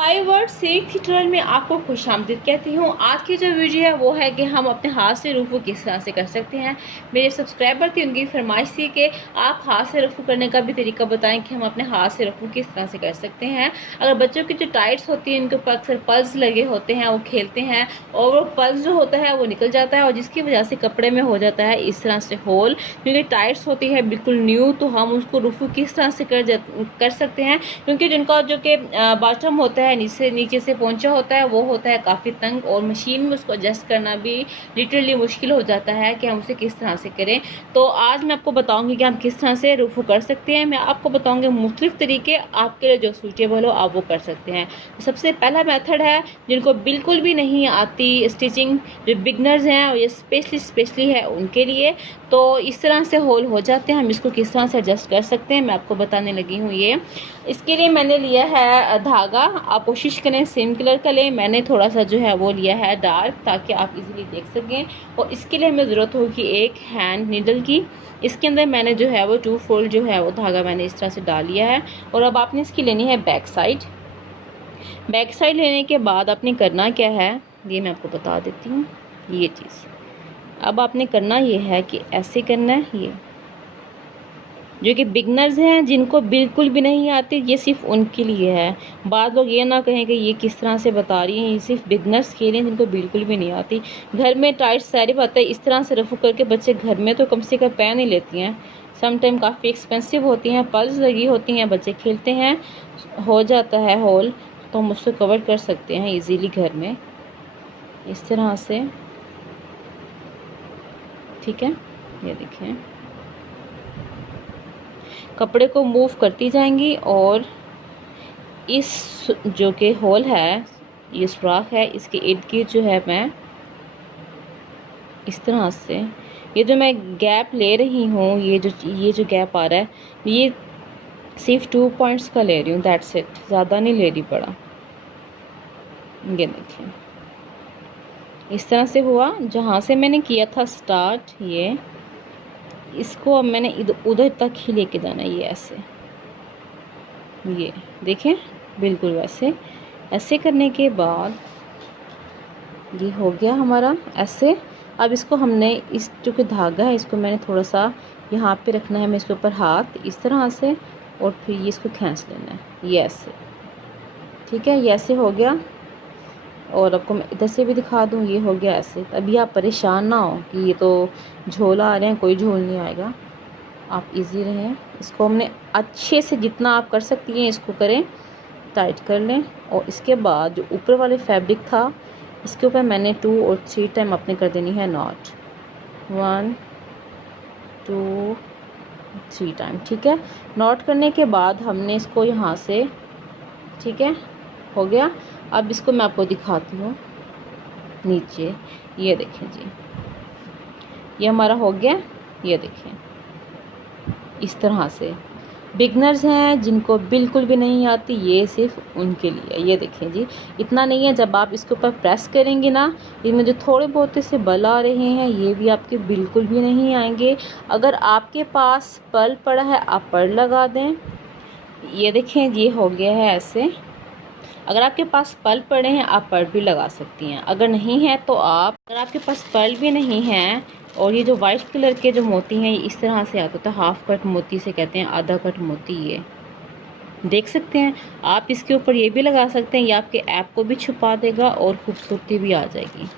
हाय word सीख tutorial में आपको खुशामदीद कहती हूँ। आज की जो वीडियो है वो है कि हम अपने हाथ से रफू किस तरह से कर सकते हैं। मेरे सब्सक्राइबर थी, उनकी फरमाइश थी कि आप हाथ से रफू करने का भी तरीका बताएं कि हम अपने हाथ से रफू किस तरह से कर सकते हैं। अगर बच्चों की जो टाइट्स होती हैं उनके ऊपर अक्सर पल्स लगे होते हैं, वो खेलते हैं और वो पल्स जो होता है वो निकल जाता है और जिसकी वजह से कपड़े में हो जाता है इस तरह से होल। क्योंकि टाइट्स होती है बिल्कुल न्यू, तो हम उसको रफू किस तरह से कर सकते हैं। क्योंकि जिनका जो कि बॉटम होता है नीचे से पहुंचा होता है वो होता है काफ़ी तंग और मशीन में उसको एडजस्ट करना भी लिटरली मुश्किल हो जाता है कि हम उसे किस तरह से करें। तो आज मैं आपको बताऊंगी कि हम किस तरह से रफू कर सकते हैं। मैं आपको बताऊंगी मुख्तलिफ तरीके, आपके लिए जो सूटेबल हो आप वो कर सकते हैं। सबसे पहला मेथड है जिनको बिल्कुल भी नहीं आती स्टिचिंग, जो बिगनर्स हैं और ये स्पेशली है उनके लिए। तो इस तरह से होल हो जाते हैं, हम इसको किस तरह से एडजस्ट कर सकते हैं मैं आपको बताने लगी हूँ। ये इसके लिए मैंने लिया है धागा, आप कोशिश करें सेम कलर का लें। मैंने थोड़ा सा जो है वो लिया है डार्क ताकि आप इजीली देख सकें। और इसके लिए हमें ज़रूरत होगी एक हैंड नीडल की। इसके अंदर मैंने जो है वो 2 फोल्ड जो है वो धागा मैंने इस तरह से डाल लिया है। और अब आपने इसकी लेनी है बैक साइड। बैक साइड लेने के बाद आपने करना क्या है ये मैं आपको बता देती हूँ। ये चीज़ अब आपने करना ये है कि ऐसे करना है। ये जो कि बिगनर्स हैं जिनको बिल्कुल भी नहीं आती, ये सिर्फ उनके लिए है। बाद लोग ये ना कहें कि ये किस तरह से बता रही हैं, ये सिर्फ बिगनर्स के लिए जिनको बिल्कुल भी नहीं आती। घर में टाइट सारी बातें इस तरह से रफू करके बच्चे घर में तो कम से कम पहन ही लेती हैं। समटाइम काफ़ी एक्सपेंसिव होती हैं, पल्स लगी होती हैं, बच्चे खेलते हैं, हो जाता है होल, तो हम उसको कवर कर सकते हैं ईजीली घर में इस तरह से। ठीक है, ये देखें कपड़े को मूव करती जाएंगी और इस जो कि होल है, ये सुराख है, इसके इर्द गिर्द जो है मैं इस तरह से, ये जो मैं गैप ले रही हूँ, ये जो गैप आ रहा है, ये सिर्फ 2 पॉइंट्स का ले रही हूँ, दैट्स इट, ज़्यादा नहीं ले रही पड़ा। ये देखिए इस तरह से हुआ जहाँ से मैंने किया था स्टार्ट। ये इसको अब मैंने उधर तक ही लेके जाना है, ये ऐसे, ये देखें बिल्कुल वैसे। ऐसे करने के बाद ये हो गया हमारा ऐसे। अब इसको हमने इस जो कि धागा है इसको मैंने थोड़ा सा यहाँ पे रखना है, मैं इसके ऊपर हाथ इस तरह से, और फिर ये इसको खींच लेना है, ये ऐसे। ठीक है, ये ऐसे हो गया। और आपको मैं इधर से भी दिखा दूँ, ये हो गया ऐसे। अभी आप परेशान ना हो कि ये तो झोला आ रहे हैं, कोई झोल नहीं आएगा, आप इजी रहें। इसको हमने अच्छे से जितना आप कर सकती हैं इसको करें, टाइट कर लें। और इसके बाद जो ऊपर वाले फैब्रिक था इसके ऊपर मैंने 2 और 3 टाइम अपने कर देनी है नॉट, 1 2 3 टाइम। ठीक है, नॉट करने के बाद हमने इसको यहाँ से, ठीक है, हो गया। अब इसको मैं आपको दिखाती हूँ नीचे, ये देखें जी, ये हमारा हो गया। ये देखें इस तरह से। बिगनर्स हैं जिनको बिल्कुल भी नहीं आती, ये सिर्फ उनके लिए। ये देखें जी, इतना नहीं है, जब आप इसके ऊपर प्रेस करेंगे ना, इनमें जो थोड़े बहुत से बल आ रहे हैं ये भी आपके बिल्कुल भी नहीं आएंगे। अगर आपके पास पर्ल पड़ा है आप पर्ल लगा दें। ये देखें ये हो गया है ऐसे। अगर आपके पास पर्ल पड़े हैं आप पर्ल भी लगा सकती हैं, अगर नहीं है तो आप, अगर आपके पास पर्ल भी नहीं है और ये जो वाइट कलर के जो मोती हैं इस तरह से आता था, हाफ कट मोती से कहते हैं, आधा कट मोती, ये देख सकते हैं आप। इसके ऊपर ये भी लगा सकते हैं, ये आपके ऐप को भी छुपा देगा और खूबसूरती भी आ जाएगी।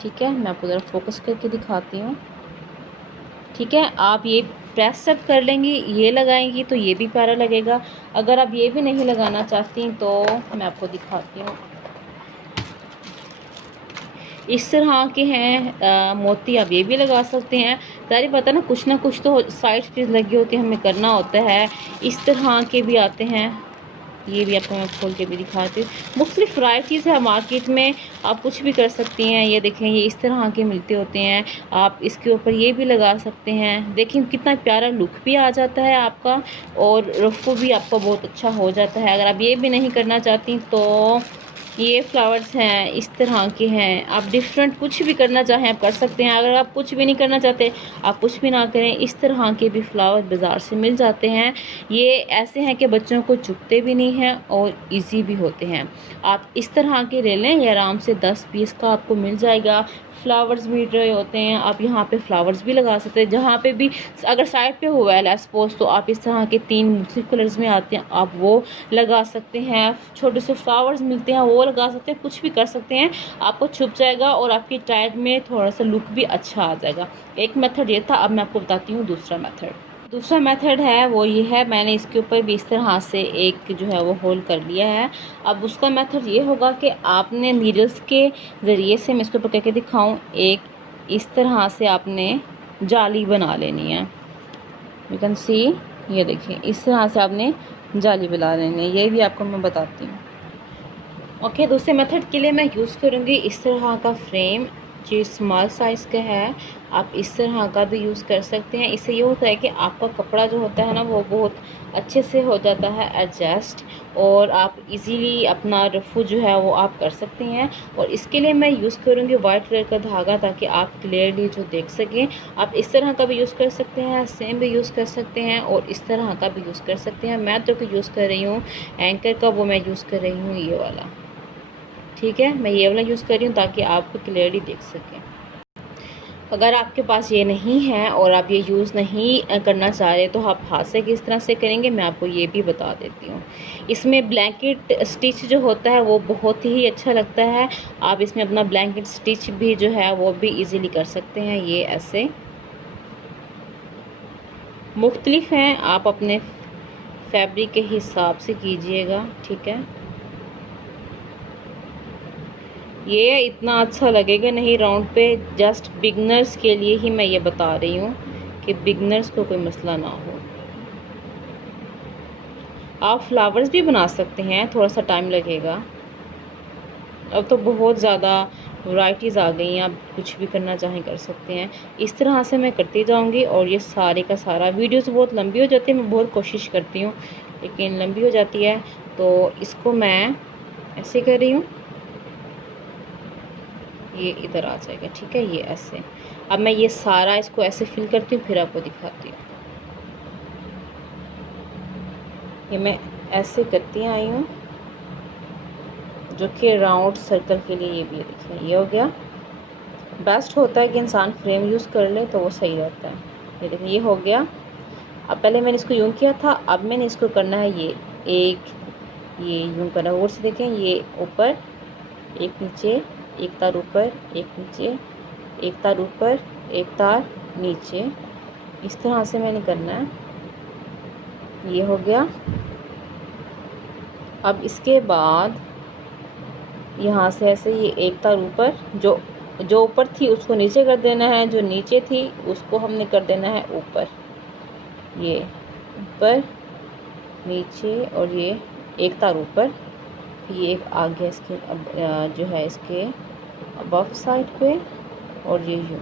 ठीक है, मैं आपको ज़रा फोकस करके दिखाती हूँ। ठीक है, आप ये प्रेस सब कर लेंगी, ये लगाएंगी तो ये भी प्यारा लगेगा। अगर आप ये भी नहीं लगाना चाहती तो मैं आपको दिखाती हूँ, इस तरह के हैं मोती, आप ये भी लगा सकते हैं। सारी पता ना कुछ तो साइड चीज़ लगी होती है, हमें करना होता है। इस तरह के भी आते हैं, ये भी आपको मैं खोल के भी दिखाती हूँ। मुख्तलिफ वैराइटीज़ है मार्केट में, आप कुछ भी कर सकती हैं। ये देखें ये इस तरह के मिलते होते हैं, आप इसके ऊपर ये भी लगा सकते हैं। देखिए कितना प्यारा लुक भी आ जाता है आपका और रफू भी आपका बहुत अच्छा हो जाता है। अगर आप ये भी नहीं करना चाहती तो ये फ्लावर्स हैं, इस तरह के हैं। आप डिफरेंट कुछ भी करना चाहें आप कर सकते हैं। अगर आप कुछ भी नहीं करना चाहते आप कुछ भी ना करें। इस तरह के भी फ्लावर बाज़ार से मिल जाते हैं। ये ऐसे हैं कि बच्चों को चुभते भी नहीं हैं और इजी भी होते हैं। आप इस तरह के ले लें, ये आराम से 10 पीस का आपको मिल जाएगा। फ्लावर्स भी रहे होते हैं, आप यहाँ पे फ्लावर्स भी लगा सकते हैं। जहाँ पे भी अगर साइड पे हुआ है लेसपोज तो आप इस तरह के 3 मुख्तलिफ कलर्स में आते हैं, आप वो लगा सकते हैं। छोटे से फ्लावर्स मिलते हैं वो लगा सकते हैं। कुछ भी कर सकते हैं, आपको छुप जाएगा और आपकी टाइप में थोड़ा सा लुक भी अच्छा आ जाएगा। एक मेथड ये था। अब मैं आपको बताती हूँ दूसरा मेथड। दूसरा मेथड है वो ये है, मैंने इसके ऊपर भी इस तरह से एक जो है वो होल कर लिया है। अब उसका मेथड ये होगा कि आपने नीडल्स के ज़रिए से, मैं इसके ऊपर करके दिखाऊं, एक इस तरह से आपने जाली बना लेनी है। यू कैन सी, ये देखिए इस तरह से आपने जाली बना लेनी है। ये भी आपको मैं बताती हूँ। ओके, दूसरे मेथड के लिए मैं यूज़ करूँगी इस तरह का फ्रेम जो स्मॉल साइज़ का है। आप इस तरह का भी यूज़ कर सकते हैं। इससे ये होता है कि आपका कपड़ा जो होता है ना वो बहुत अच्छे से हो जाता है एडजस्ट, और आप इजीली अपना रफू जो है वो आप कर सकते हैं। और इसके लिए मैं यूज़ करूँगी वाइट कलर का धागा, ताकि आप क्लियरली जो देख सकें। आप इस तरह का भी यूज़ कर सकते हैं, सेम भी यूज़ कर सकते हैं, और इस तरह का भी यूज़ कर सकते हैं। मैं तो यूज़ कर रही हूँ एंकर का, वो मैं यूज़ कर रही हूँ ये वाला। ठीक है, मैं ये वाला यूज़ कर रही हूँ ताकि आप क्लियरली देख सकें। अगर आपके पास ये नहीं है और आप ये यूज़ नहीं करना चाह रहे तो आप हाथ से किस तरह से करेंगे मैं आपको ये भी बता देती हूँ। इसमें ब्लैंकेट स्टिच जो होता है वो बहुत ही अच्छा लगता है। आप इसमें अपना ब्लैंकेट स्टिच भी जो है वो भी इजीली कर सकते हैं। ये ऐसे मुख्तलिफ हैं, आप अपने फैब्रिक के हिसाब से कीजिएगा। ठीक है, ये इतना अच्छा लगेगा नहीं राउंड पे। जस्ट बिगनर्स के लिए ही मैं ये बता रही हूँ कि बिगनर्स को कोई मसला ना हो। आप फ्लावर्स भी बना सकते हैं, थोड़ा सा टाइम लगेगा। अब तो बहुत ज़्यादा वैरायटीज़ आ गई हैं, आप कुछ भी करना चाहें कर सकते हैं। इस तरह से मैं करती जाऊँगी और ये सारे का सारा वीडियो से बहुत लंबी हो जाती है। मैं बहुत कोशिश करती हूँ लेकिन लंबी हो जाती है, तो इसको मैं ऐसे कर रही हूँ। ये इधर आ जाएगा। ठीक है, ये ऐसे। अब मैं ये सारा इसको ऐसे फिल करती हूँ, फिर आपको दिखाती हूँ। ये मैं ऐसे करती आई हूँ, जो कि राउंड सर्कल के लिए। ये भी देखिए ये हो गया। बेस्ट होता है कि इंसान फ्रेम यूज़ कर ले तो वो सही रहता है। ये देखिए ये हो गया। अब पहले मैंने इसको यूँ किया था, अब मैंने इसको करना है ये ये यूँ करना है। और से देखें, ये ऊपर एक नीचे, एक तार ऊपर, एक नीचे, एक तार ऊपर, एक तार नीचे, इस तरह से मैंने करना है। ये हो गया। अब इसके बाद यहाँ से ऐसे ये एक तार ऊपर, जो ऊपर थी उसको नीचे कर देना है, जो नीचे थी उसको हमने कर देना है ऊपर। ये ऊपर नीचे और ये एक तार ऊपर, ये एक आ गया इसके जो है इसके अबव साइड पे, और ये यूँ,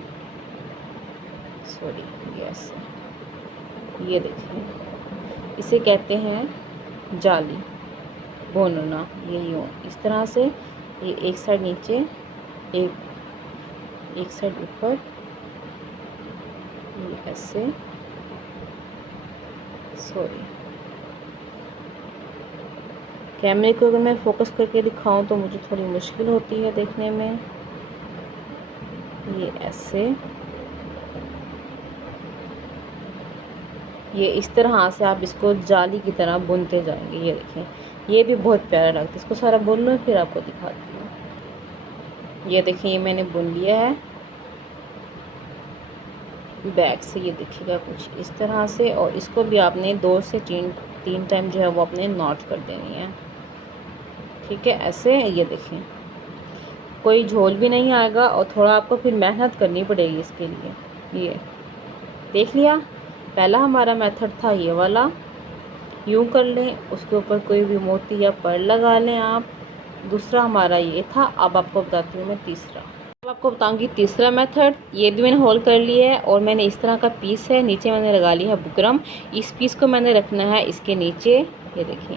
सॉरी यस, ये देखिए इसे कहते हैं जाली बुनना। ये यूँ इस तरह से, ये एक साइड नीचे, एक साइड ऊपर, ये ऐसे, सॉरी कैमरे को अगर मैं फोकस करके दिखाऊं तो मुझे थोड़ी मुश्किल होती है देखने में। ये ऐसे, ये इस तरह से आप इसको जाली की तरह बुनते जाएंगे। ये देखें ये भी बहुत प्यारा लगता है। इसको सारा बुन लो फिर आपको दिखाती हूँ। ये देखिए ये मैंने बुन लिया है बैक से। ये देखिएगा कुछ इस तरह से, और इसको भी आपने 2 से 3 टाइम जो है वो अपने नॉट कर देनी है। ठीक है, ऐसे। ये देखें कोई झोल भी नहीं आएगा, और थोड़ा आपको फिर मेहनत करनी पड़ेगी इसके लिए। ये देख लिया, पहला हमारा मेथड था ये वाला, यूँ कर लें, उसके ऊपर कोई भी मोती या पर्ल लगा लें आप। दूसरा हमारा ये था। अब आपको बताती हूँ मैं तीसरा। अब आपको बताऊँगी तीसरा मेथड। ये भी मैंने होल कर लिया है, और मैंने इस तरह का पीस है, नीचे मैंने लगा लिया है बुकरम। इस पीस को मैंने रखना है इसके नीचे। ये देखिए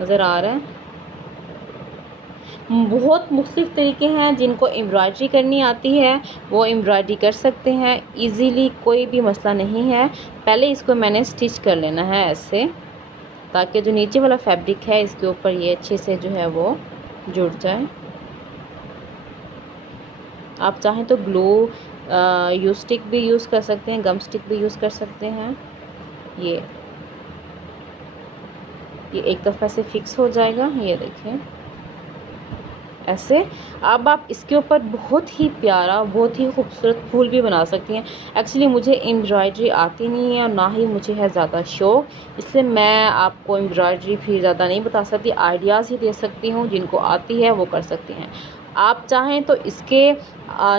नज़र आ रहा है। बहुत मुख्तलिफ़ तरीके हैं। जिनको एम्ब्रॉयडरी करनी आती है वो एम्ब्रॉयडरी कर सकते हैं इजीली, कोई भी मसला नहीं है। पहले इसको मैंने स्टिच कर लेना है ऐसे, ताकि जो नीचे वाला फैब्रिक है इसके ऊपर ये अच्छे से जो है वो जुड़ जाए। आप चाहें तो ग्लू यू स्टिक भी यूज़ कर सकते हैं, गम स्टिक भी यूज़ कर सकते हैं। ये एक दफ़ा से फिक्स हो जाएगा, ये देखें ऐसे। अब आप इसके ऊपर बहुत ही प्यारा, बहुत ही खूबसूरत फूल भी बना सकती हैं। एक्चुअली मुझे एम्ब्रॉयडरी आती नहीं है और ना ही मुझे है ज़्यादा शौक, इसलिए मैं आपको एम्ब्रॉयडरी फिर ज़्यादा नहीं बता सकती, आइडियाज़ ही दे सकती हूँ। जिनको आती है वो कर सकती हैं। आप चाहें तो इसके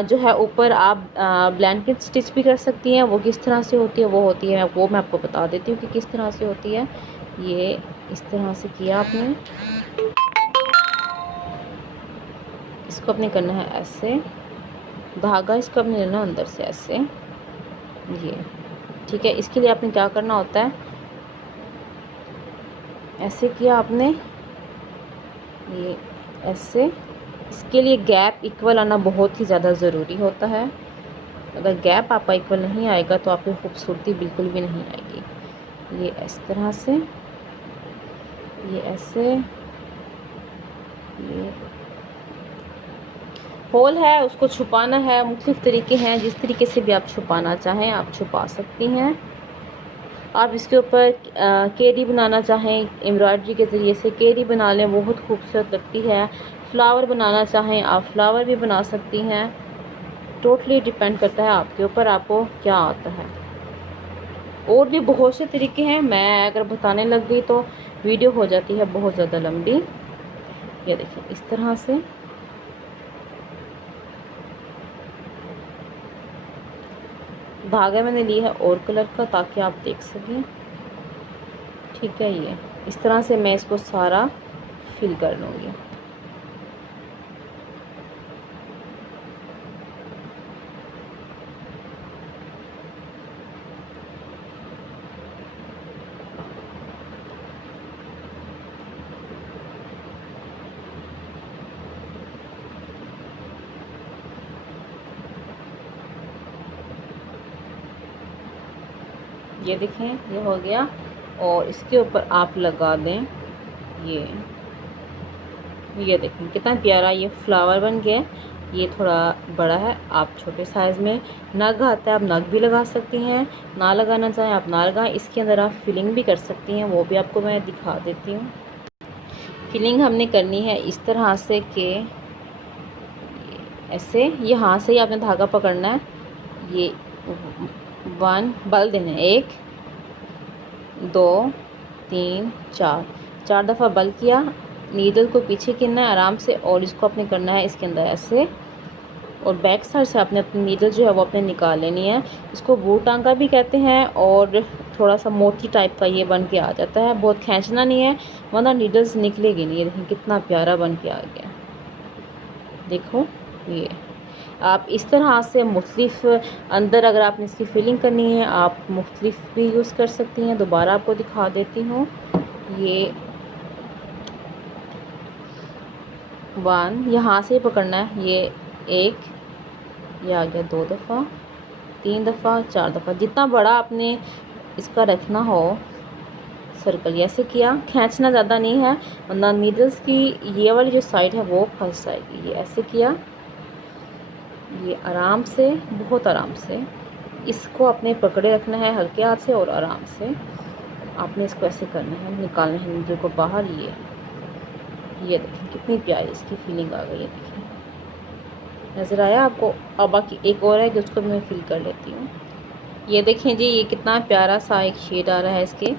जो है ऊपर आप ब्लैंकेट स्टिच भी कर सकती हैं। वो किस तरह से होती है वो होती है, वो मैं आपको बता देती हूँ कि किस तरह से होती है। ये इस तरह से किया आपने, इसको अपने करना है ऐसे, धागा इसको अपने लेना अंदर से ऐसे, ये ठीक है। इसके लिए आपने क्या करना होता है, ऐसे किया आपने, ये ऐसे। इसके लिए गैप इक्वल आना बहुत ही ज़्यादा ज़रूरी होता है। अगर गैप आपका इक्वल नहीं आएगा तो आपकी खूबसूरती बिल्कुल भी नहीं आएगी। ये इस तरह से, ये ऐसे, ये होल है उसको छुपाना है। मुख्तलिफ़ तरीके हैं, जिस तरीके से भी आप छुपाना चाहें आप छुपा सकती हैं। आप इसके ऊपर केरी बनाना चाहें एम्ब्रॉयडरी के ज़रिए से केरी बना लें, बहुत खूबसूरत लगती है। फ्लावर बनाना चाहें आप फ्लावर भी बना सकती हैं। टोटली डिपेंड करता है आपके ऊपर, आपको क्या आता है। और भी बहुत से तरीके हैं, मैं अगर बताने लग गई तो वीडियो हो जाती है बहुत ज़्यादा लंबी। ये देखिए इस तरह से धागा मैंने लिया है और कलर का, ताकि आप देख सकें। ठीक है, ये इस तरह से मैं इसको सारा फिल कर लूँगी। ये देखें ये हो गया, और इसके ऊपर आप लगा दें ये देखें कितना प्यारा ये फ्लावर बन गया। ये थोड़ा बड़ा है, आप छोटे साइज़ में, नग आता है आप नग भी लगा सकती हैं, ना लगाना चाहें आप ना लगाएं। इसके अंदर आप फिलिंग भी कर सकती हैं, वो भी आपको मैं दिखा देती हूँ। फिलिंग हमने करनी है इस तरह से कि ऐसे यहाँ से ही आपने धागा पकड़ना है, ये 1 बल देना है, 1 2 3 4 दफ़ा बल किया। नीडल को पीछे गिनना है आराम से, और इसको अपने करना है इसके अंदर ऐसे, और बैक साइड से आपने अपनी नीडल जो है वो अपने निकाल लेनी है। इसको बूट टांगा भी कहते हैं, और थोड़ा सा मोती टाइप का ये बन के आ जाता है। बहुत खींचना नहीं है वरना नीडल्स निकलेगी नहीं। ये देखें कितना प्यारा बन के आ गया, देखो। ये आप इस तरह से मुख्तलिफ अंदर अगर आपने इसकी फिलिंग करनी है आप मुख्तलिफ भी यूज़ कर सकती हैं। दोबारा आपको दिखा देती हूँ। ये 1 यहाँ से पकड़ना है, ये 1, ये आ गया 2 दफ़ा, 3 दफ़ा, 4 दफ़ा, जितना बड़ा आपने इसका रखना हो सर्कल। ऐसे किया, खींचना ज़्यादा नहीं है वरना नीडल्स की ये वाली जो साइड है वो फंस जाएगी। ये ऐसे किया, ये आराम से, बहुत आराम से इसको अपने पकड़े रखना है हल्के हाथ से, और आराम से आपने इसको ऐसे करना है, निकालना है नीडल को बाहर। ये देखें कितनी प्यारी इसकी फीलिंग आ गई है, देखिए नज़र आया आपको। अब बाकी एक और है कि उसको भी मैं फिल कर लेती हूँ। ये देखें जी, ये कितना प्यारा सा एक शेड आ रहा है इसके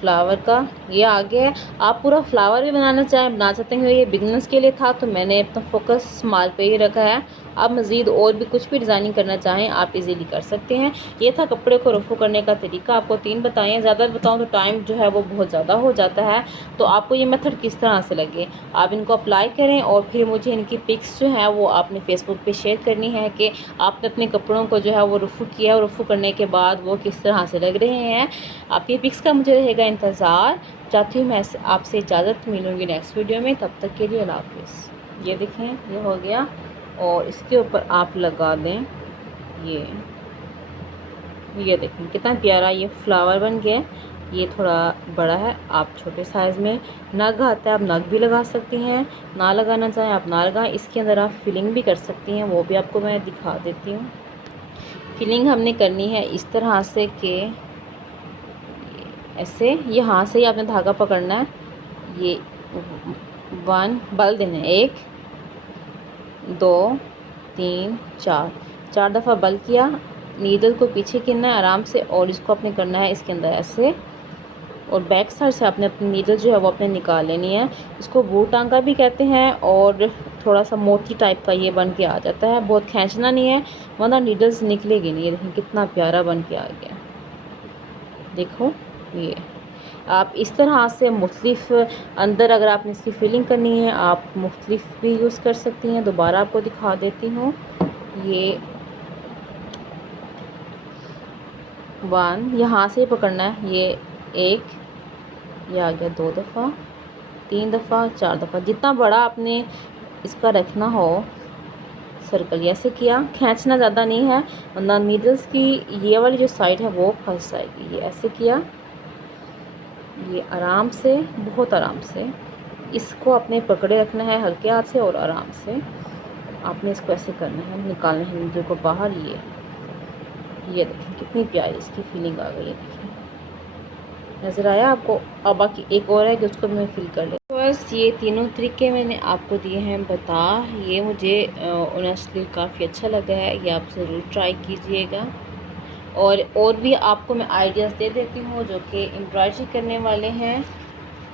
फ्लावर का, ये आ गया है। आप पूरा फ्लावर भी बनाना चाहें बना सकते हैं। ये बिगनर्स के लिए था तो मैंने अपना फोकस स्मॉल पे ही रखा है। आप मज़ीद और भी कुछ भी डिज़ाइनिंग करना चाहें आप इजीली कर सकते हैं। ये था कपड़े को रफू करने का तरीका, आपको 3 बताए हैं। ज़्यादा बताऊँ तो टाइम जो है वो बहुत ज़्यादा हो जाता है, तो आपको ये मेथड किस तरह से लगे आप इनको अप्लाई करें, और फिर मुझे इनकी पिक्स जो है वो आपने फेसबुक पे शेयर करनी है कि आपने अपने कपड़ों को जो है वो रफू किया, और रफू करने के बाद वो किस तरह से लग रहे हैं। आपकी पिक्स का मुझे रहेगा इंतज़ार। चाहती हूँ मैं आपसे इजाज़त मिलूँगी नेक्स्ट वीडियो में, तब तक के लिए अल्लाह हाफ़िज़। ये देखें ये हो गया। और इसके ऊपर आप लगा दें ये देखें कितना प्यारा ये फ्लावर बन गया। ये थोड़ा बड़ा है, आप छोटे साइज़ में नग आता है, आप नग भी लगा सकती हैं, ना लगाना चाहें आप ना लगाएं। इसके अंदर आप फिलिंग भी कर सकती हैं, वो भी आपको मैं दिखा देती हूँ। फिलिंग हमने करनी है इस तरह से कि ऐसे यहाँ से ही आपने धागा पकड़ना है, ये 1 बल देना है, 1 2 3 4 दफ़ा बल किया। नीडल को पीछे गिनना है आराम से और इसको अपने करना है इसके अंदर ऐसे। और बैक साइड से आपने अपनी नीडल जो है वो अपने निकाल लेनी है। इसको बूट टांका भी कहते हैं और थोड़ा सा मोती टाइप का ये बन के आ जाता है, बहुत खींचना नहीं है वरना नीडल्स निकलेगी नहीं। ये देखें कितना प्यारा बन के आ गया। देखो ये आप इस तरह से मुख्तलिफ अंदर अगर आपने इसकी फिलिंग करनी है आप मुख्तलिफ भी यूज़ कर सकती हैं। दोबारा आपको दिखा देती हूँ। ये 1 यहाँ से पकड़ना है, ये 1 ये आ गया, 2 दफ़ा 3 दफ़ा 4 दफ़ा, जितना बड़ा आपने इसका रखना हो सर्कल ऐसे किया। खींचना ज़्यादा नहीं है वरना नीडल्स की ये वाली जो साइड है वो फंस जाएगी। ये ऐसे किया, ये आराम से बहुत आराम से इसको अपने पकड़े रखना है हल्के हाथ से और आराम से आपने इसको ऐसे करना है, निकालना है नीडल को बाहर। ये देखें कितनी प्यारी इसकी फीलिंग आ गई है। देखिए नज़र आया आपको। अब बाकी एक और है कि उसको भी मैं फिल कर ले। बस ये तीनों तरीके मैंने आपको दिए हैं बता। ये मुझे ऑनेस्टली काफ़ी अच्छा लगा है, ये आप ज़रूर ट्राई कीजिएगा। और भी आपको मैं आइडियाज़ दे देती हूँ जो कि एम्ब्रॉयडरी करने वाले हैं।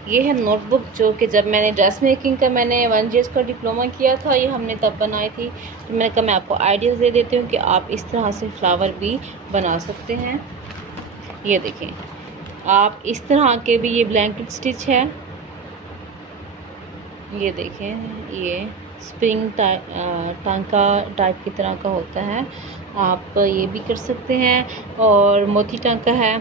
ये है नोटबुक जो कि जब मैंने ड्रेस मेकिंग का मैंने 1 GS का डिप्लोमा किया था, ये हमने तब बनाई थी। तो मैंने कहा मैं आपको आइडियाज़ दे देती हूँ कि आप इस तरह से फ्लावर भी बना सकते हैं। ये देखें आप इस तरह के भी, ये ब्लैंकेट स्टिच है। ये देखें ये स्प्रिंग टांका टाइप की तरह का होता है, आप ये भी कर सकते हैं। और मोती टांका है,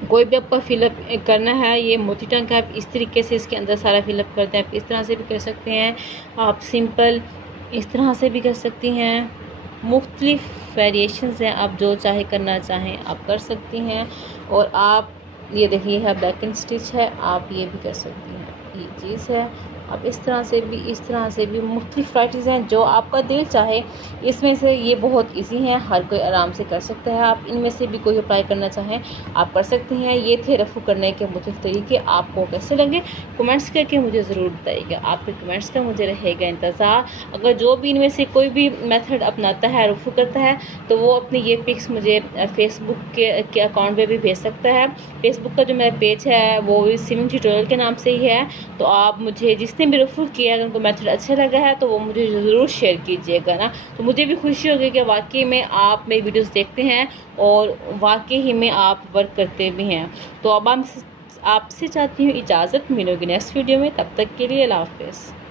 कोई भी आपका फिलअप करना है, ये मोती टांका आप इस तरीके से इसके अंदर सारा फिलअप करते हैं। आप इस तरह से भी कर सकते हैं, आप सिंपल इस तरह से भी कर सकती हैं। मुख्तलिफ वेरिएशंस हैं, आप जो चाहे करना चाहें आप कर सकती हैं। और आप ये देखिए है बैक एंड स्टिच है, आप ये भी कर सकती हैं। ये चीज़ है, आप इस तरह से भी मुख्तलिफ वैराइटीज़ हैं जो आपका दिल चाहे। इसमें से ये बहुत इजी हैं, हर कोई आराम से कर सकता है। आप इनमें से भी कोई अप्लाई करना चाहें आप कर सकते हैं। ये थे रफ़ू करने के मुख्तलिफ तरीके, आपको कैसे लगे कमेंट्स करके मुझे ज़रूर बताइएगा। आपके कमेंट्स का मुझे रहेगा इंतज़ार। अगर जो भी इनमें से कोई भी मेथड अपनाता है, रफ़ू करता है, तो वो अपनी ये पिक्स मुझे फेसबुक के अकाउंट पर भी भेज सकता है। फेसबुक का जो मेरा पेज है वो स्विमिंग ट्यूटोरियल के नाम से ही है। तो आप मुझे जिसने भी रफ़ू किया अगर उनको मेथड अच्छा लगा है तो वो मुझे ज़रूर शेयर कीजिएगा ना, तो मुझे भी खुशी होगी कि वाकई में आप मेरी वीडियोस देखते हैं और वाकई ही में आप वर्क करते भी हैं। तो अब आपसे चाहती हूँ इजाज़त, मिलोगी नेक्स्ट वीडियो में, तब तक के लिए अल्लाह हाफ़िज़।